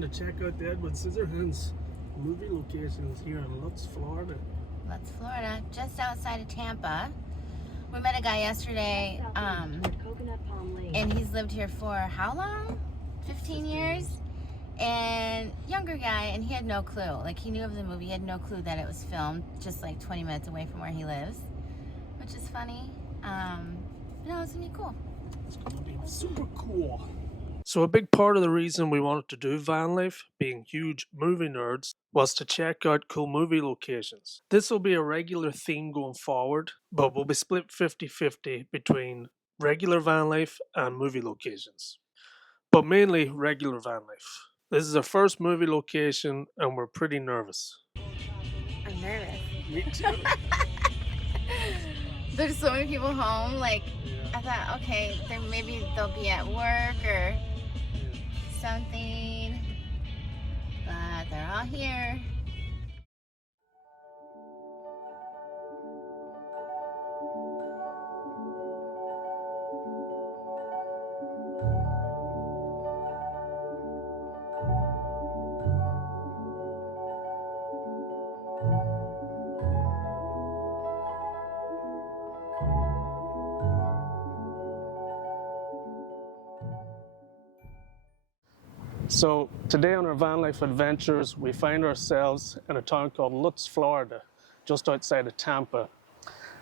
going to check out the Edward Scissorhands movie locations here in Lutz, Florida. Lutz, Florida, just outside of Tampa. We met a guy yesterday, and he's lived here for how long? 15 years? And younger guy, and he had no clue. Like, he knew of the movie, he had no clue that it was filmed just like 20 minutes away from where he lives, which is funny. No, it's gonna be cool. It's gonna be super cool. So a big part of the reason we wanted to do Vanlife, being huge movie nerds, was to check out cool movie locations. This will be a regular theme going forward, but we'll be split 50-50 between regular Vanlife and movie locations. But mainly regular Vanlife. This is our first movie location and we're pretty nervous. I'm nervous. Me too. There's so many people home, like, I thought, okay, then maybe they'll be at work or something, but they're all here. So today on our Vanlife adventures, we find ourselves in a town called Lutz, Florida, just outside of Tampa.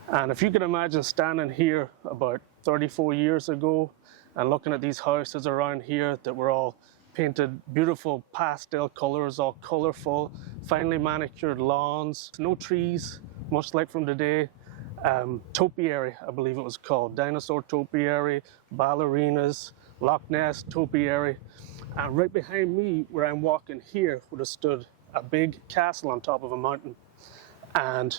And if you can imagine standing here about 34 years ago and looking at these houses around here that were all painted beautiful pastel colors, all colorful, finely manicured lawns, no trees, much like from today. Topiary, I believe it was called, dinosaur topiary, ballerinas, Loch Ness topiary. And right behind me, where I'm walking here, would have stood a big castle on top of a mountain. And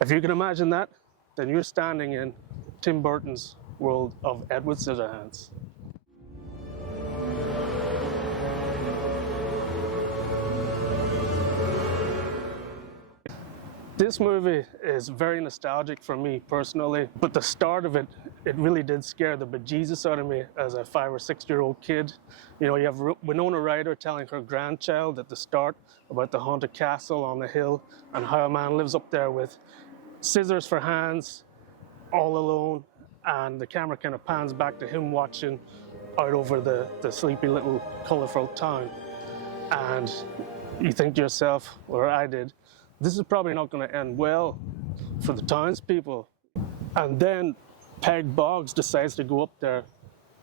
if you can imagine that, then you're standing in Tim Burton's world of Edward Scissorhands. This movie is very nostalgic for me personally, but the start of it, it really did scare the bejesus out of me as a 5 or 6-year-old kid. You know, you have Winona Ryder telling her grandchild at the start about the haunted castle on the hill and how a man lives up there with scissors for hands, all alone, and the camera kind of pans back to him watching out over the sleepy little colorful town. And you think to yourself, or I did, this is probably not going to end well for the townspeople. And then Peg Boggs decides to go up there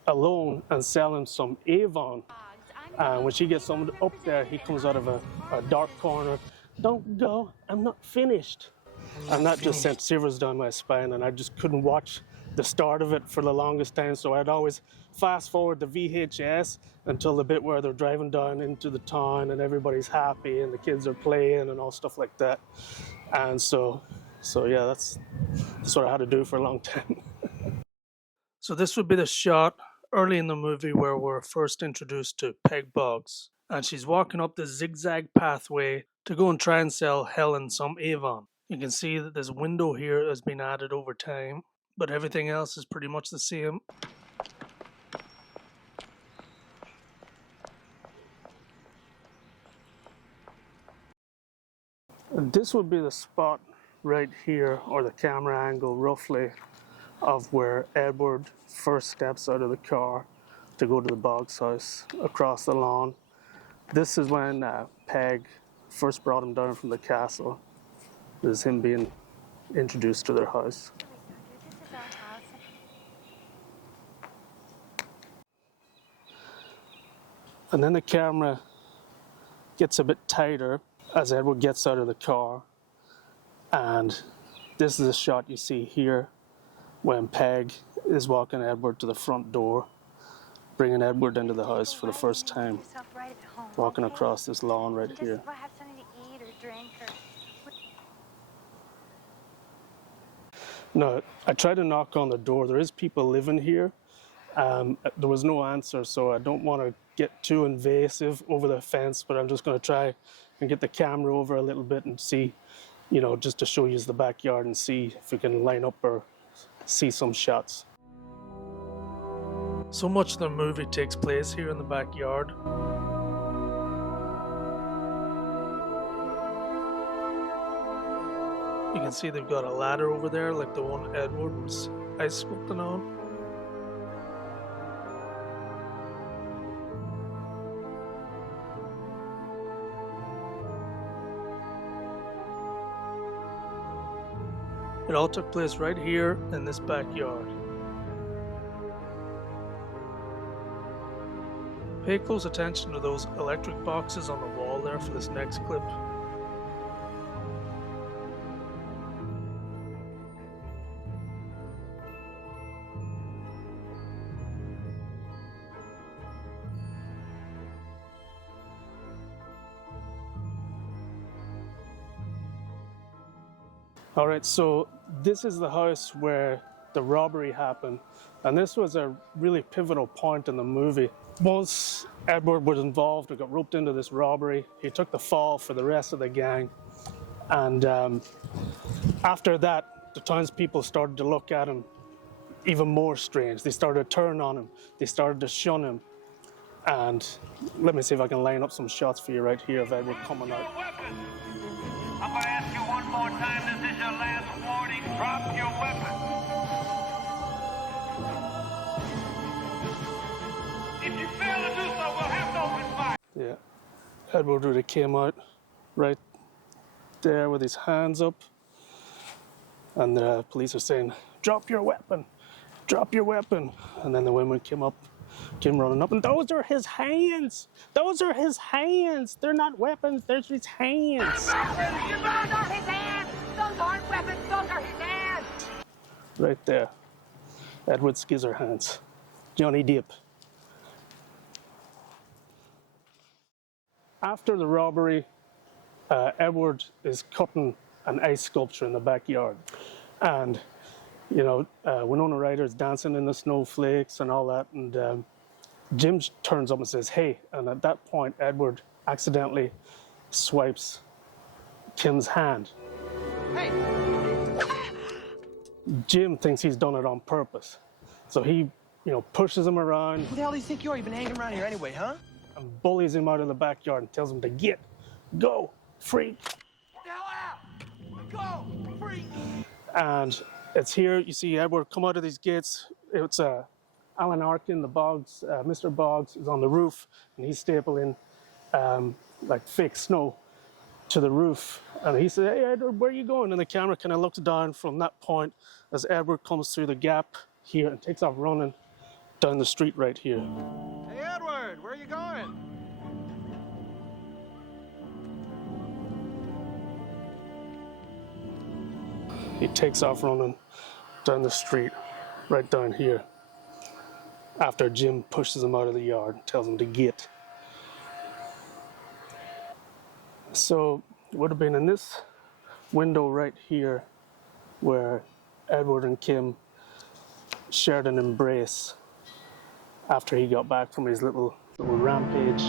alone and sell him some Avon. And when she gets someone up there, he comes out of a dark corner. "Don't go, I'm not finished." And that just sent shivers down my spine, and I just couldn't watch the start of it for the longest time. So I'd always fast forward the VHS until the bit where they're driving down into the town and everybody's happy and the kids are playing and all stuff like that. And so yeah, that's what I had to do for a long time. So this would be the shot early in the movie where we're first introduced to Peg Boggs. And she's walking up the zigzag pathway to go and try and sell Helen some Avon. You can see that this window here has been added over time, but everything else is pretty much the same. And this would be the spot right here, or the camera angle roughly, of where Edward first steps out of the car to go to the Boggs house across the lawn. This is when Peg first brought him down from the castle. This is him being introduced to their house. And then the camera gets a bit tighter as Edward gets out of the car. And this is a shot you see here when Peg is walking Edward to the front door, bringing Edward into the house for the first time, walking across this lawn right here. No, I tried to knock on the door. There is people living here. There was no answer, so I don't want to get too invasive over the fence, but I'm just going to try and get the camera over a little bit and see, you know, just to show you the backyard and see if we can line up or see some shots. So much of the movie takes place here in the backyard. You can see they've got a ladder over there, like the one Edward was ice sculpting on. It all took place right here in this backyard. Pay close attention to those electric boxes on the wall there for this next clip. All right, so this is the house where the robbery happened, and this was a really pivotal point in the movie. Once Edward was involved and got roped into this robbery, he took the fall for the rest of the gang, and after that, the townspeople started to look at him even more strange. They started to turn on him, they started to shun him, and let me see if I can line up some shots for you right here of Edward coming out. I'm going to ask you one more time. This is your last warning. Drop your weapon. If you fail to do so, we'll have to open fire. Yeah, Edward really came out right there with his hands up, and the police are saying, "Drop your weapon, drop your weapon." And then the women came running up, and those are his hands. Those are his hands. They're not weapons. They're his hands. Those are his hands. Those aren't weapons. Those are his hands. Right there, Edward Scissorhands, Johnny Depp. After the robbery, Edward is cutting an ice sculpture in the backyard, and you know, Winona Ryder's dancing in the snowflakes and all that, and Jim turns up and says, "Hey," and at that point, Edward accidentally swipes Kim's hand. Hey! Jim thinks he's done it on purpose, so he, pushes him around. Who the hell do you think you are? You've been hanging around here anyway, huh? And bullies him out of the backyard and tells him to go, freak. Get the hell out! Go, freak! And it's here, you see Edward come out of these gates. It's Alan Arkin, the Boggs, Mr. Boggs is on the roof, and he's stapling like fake snow to the roof. And he said, "Hey Edward, where are you going?" And the camera kind of looks down from that point as Edward comes through the gap here and takes off running down the street right here. Hey, Edward, where are you going? He takes off running down the street, right down here, after Jim pushes him out of the yard and tells him to get. So it would have been in this window right here where Edward and Kim shared an embrace after he got back from his little rampage.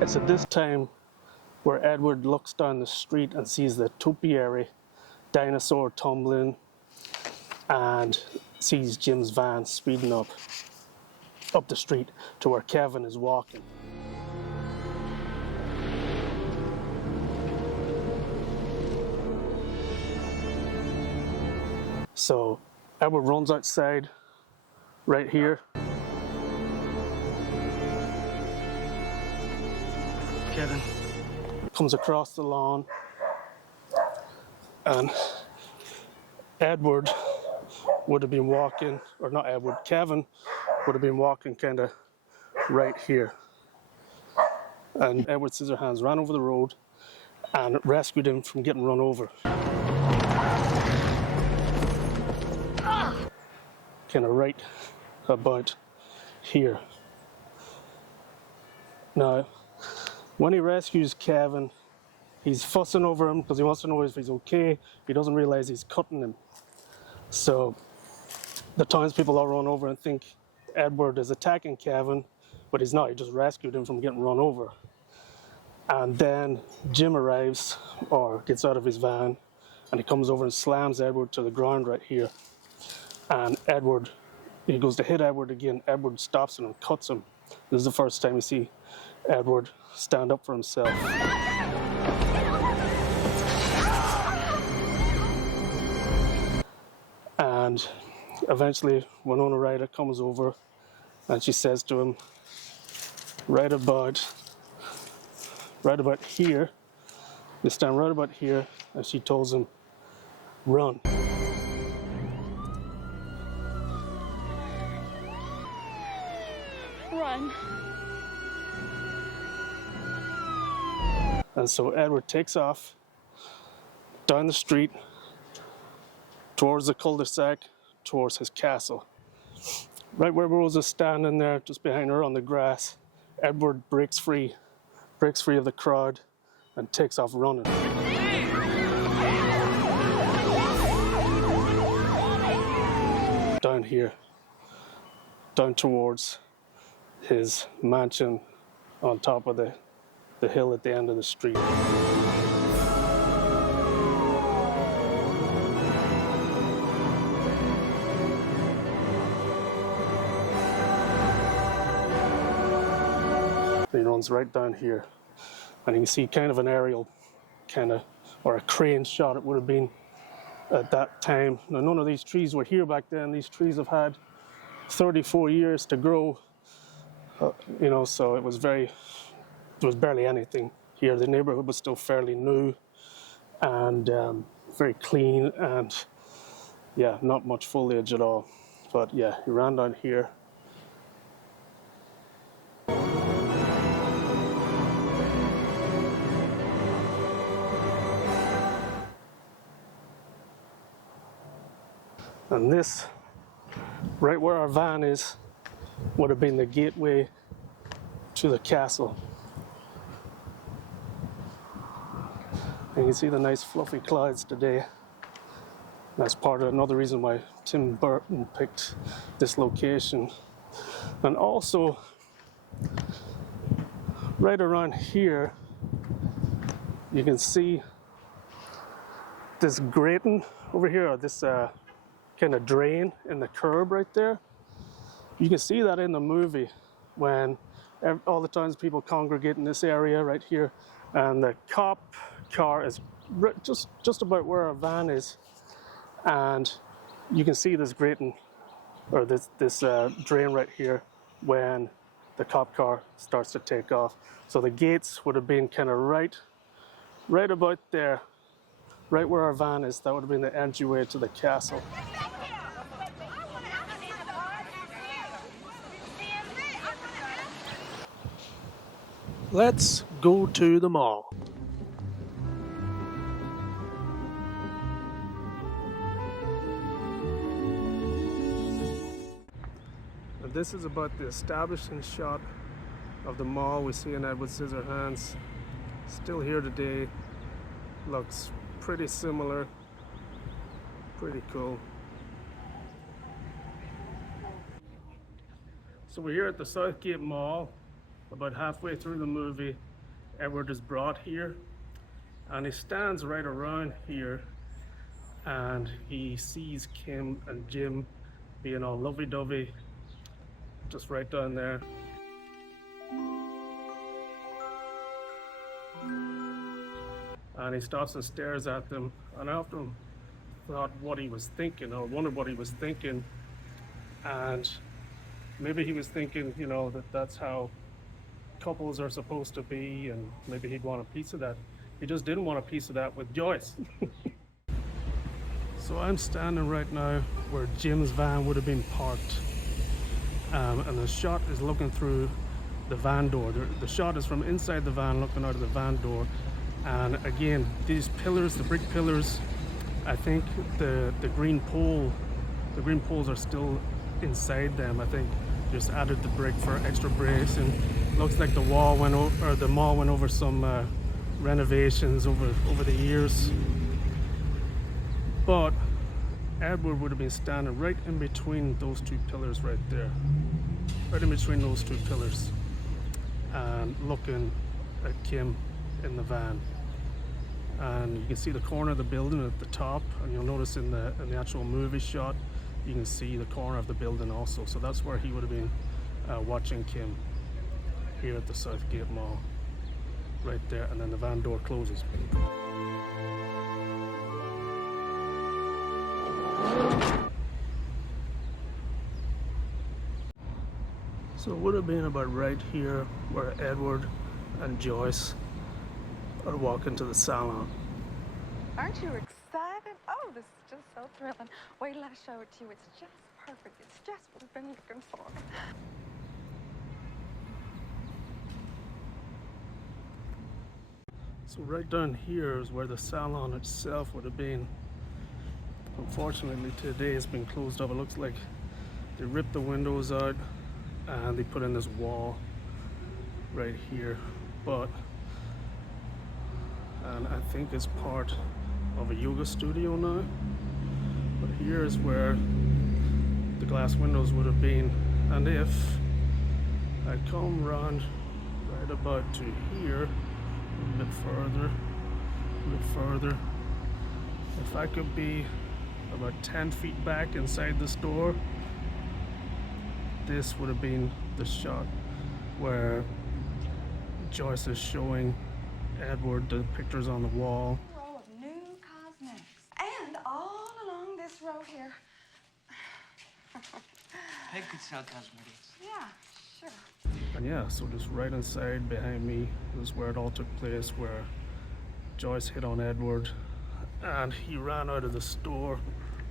It's at this time where Edward looks down the street and sees the topiary dinosaur tumbling and sees Jim's van speeding up the street to where Kevin is walking. So Edward runs outside right here. Kevin. Comes across the lawn, and Edward would have been walking, or not Edward, Kevin would have been walking kind of right here. And Edward Scissorhands ran over the road and rescued him from getting run over. Kind of right about here. Now, when he rescues Kevin, he's fussing over him because he wants to know if he's okay. He doesn't realize he's cutting him. So the townspeople all run over and think Edward is attacking Kevin, but he's not. He just rescued him from getting run over. And then Jim arrives, or gets out of his van, and he comes over and slams Edward to the ground right here. And Edward, he goes to hit Edward again. Edward stops him and cuts him. This is the first time you see Edward stand up for himself. And eventually Winona Ryder comes over and she says to him, right about here, they stand right about here, and she tells him, run. Run. And so Edward takes off down the street towards the cul-de-sac, towards his castle. Right where Rose is standing there, just behind her on the grass, Edward breaks free of the crowd and takes off running. Down here, down towards his mansion on top of the hill at the end of the street. He runs right down here, and you can see kind of an aerial or a crane shot it would have been at that time. Now, none of these trees were here back then. These trees have had 34 years to grow, so it was there was barely anything here. The neighborhood was still fairly new and very clean, and yeah, not much foliage at all. But yeah, he ran down here. And this, right where our van is, would have been the gateway to the castle. And you can see the nice fluffy clouds today. That's part of another reason why Tim Burton picked this location. And also, right around here, you can see this grating over here, or this kind of drain in the curb right there. You can see that in the movie when all the times people congregate in this area right here, and the cop car is just about where our van is, and you can see this grating or this drain right here when the cop car starts to take off. So the gates would have been kind of right about there, right where our van is. That would have been the entryway to the castle. Let's go to the mall. And this is about the establishing shot of the mall we see in Edward Scissorhands. Still here today. Looks pretty similar. Pretty cool. So we're here at the Southgate Mall. About halfway through the movie, Edward is brought here, and he stands right around here, and he sees Kim and Jim being all lovey-dovey, just right down there. And he stops and stares at them, and I often thought what he was thinking, or wondered what he was thinking, and maybe he was thinking, that's how couples are supposed to be, and maybe he'd want a piece of that. He just didn't want a piece of that with Joyce. So I'm standing right now where Jim's van would have been parked, and the shot is looking through the van door. The shot is from inside the van looking out of the van door, and again, these pillars, the brick pillars, I think the green poles are still inside them. I think just added the brick for extra bracing. Looks like the mall went over some renovations over the years. But Edward would have been standing right in between those two pillars right there. Right in between those two pillars, and looking at Kim in the van. And you can see the corner of the building at the top, and you'll notice in the actual movie shot, you can see the corner of the building also. So that's where he would have been watching Kim, here at the Southgate Mall, right there, and then the van door closes. So it would have been about right here where Edward and Joyce are walking to the salon. Aren't you excited? Oh, this is just so thrilling. Wait till I show it to you. It's just perfect. It's just what I've been looking for. So right down here is where the salon itself would have been. Unfortunately today it's been closed up. It looks like they ripped the windows out and they put in this wall right here, and I think it's part of a yoga studio now. But here is where the glass windows would have been, and if I come round right about to here, a bit further, if I could be about 10 feet back inside the store, this would have been the shot where Joyce is showing Edward the pictures on the wall. Row of new cosmetics. And all along this row here. Peg could sell cosmetics. Yeah, sure. And yeah, so just right inside behind me is where it all took place, where Joyce hit on Edward and he ran out of the store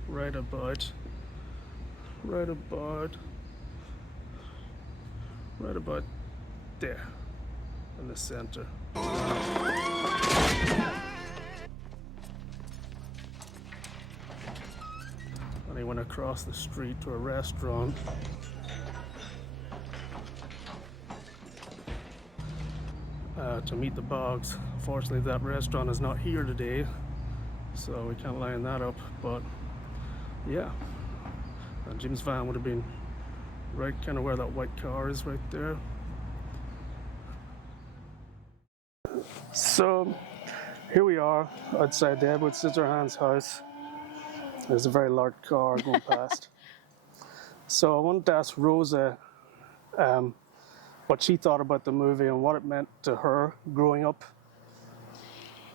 right about there in the center. And he went across the street to a restaurant to meet the Boggs. Unfortunately, that restaurant is not here today, so we can't line that up, but yeah. And Jim's van would have been right kind of where that white car is right there. So here we are outside the Edward Scissorhands house. There's a very large car going past. So I wanted to ask Rosa what she thought about the movie and what it meant to her growing up.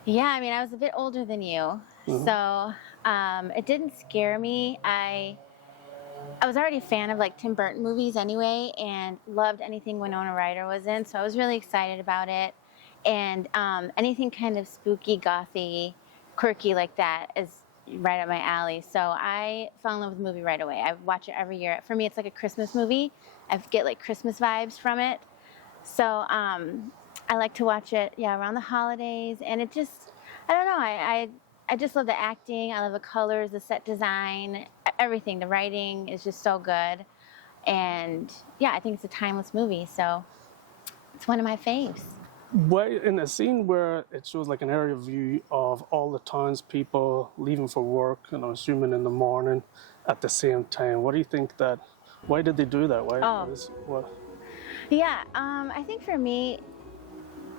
Yeah, I mean, I was a bit older than you, so it didn't scare me. I was already a fan of like Tim Burton movies anyway, and loved anything Winona Ryder was in, so I was really excited about it. And anything kind of spooky, gothy, quirky like that is right up my alley. So I fell in love with the movie right away. I watch it every year. For me, it's like a Christmas movie. I get like Christmas vibes from it. So I like to watch it, around the holidays. And it just, I don't know, I just love the acting. I love the colors, the set design, everything. The writing is just so good. And yeah, I think it's a timeless movie. So it's one of my faves. Well, in a scene where it shows like an aerial view of all the townspeople leaving for work, and I'm assuming in the morning at the same time, what do you think why did they do that? Yeah, I think for me,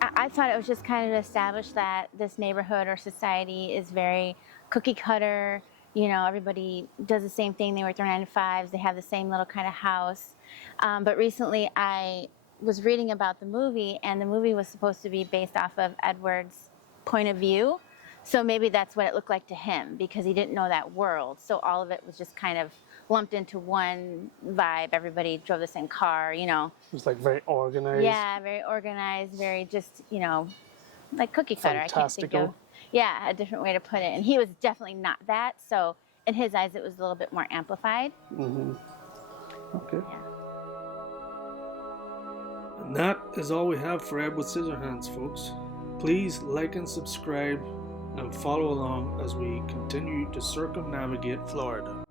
I thought it was just kind of to establish that this neighborhood or society is very cookie cutter. You know, everybody does the same thing. They work their 9 to 5s. They have the same little kind of house. But recently I was reading about the movie, and the movie was supposed to be based off of Edward's point of view. So maybe that's what it looked like to him, because he didn't know that world. So all of it was just kind of lumped into one vibe. Everybody drove the same car, you know. It was like very organized. Yeah, very organized, very just, like cookie cutter. Fantastical. I can't think of, a different way to put it. And he was definitely not that. So in his eyes, it was a little bit more amplified. Mm-hmm. Okay. Yeah. And that is all we have for Edward Scissorhands, folks. Please like and subscribe and follow along as we continue to circumnavigate Florida.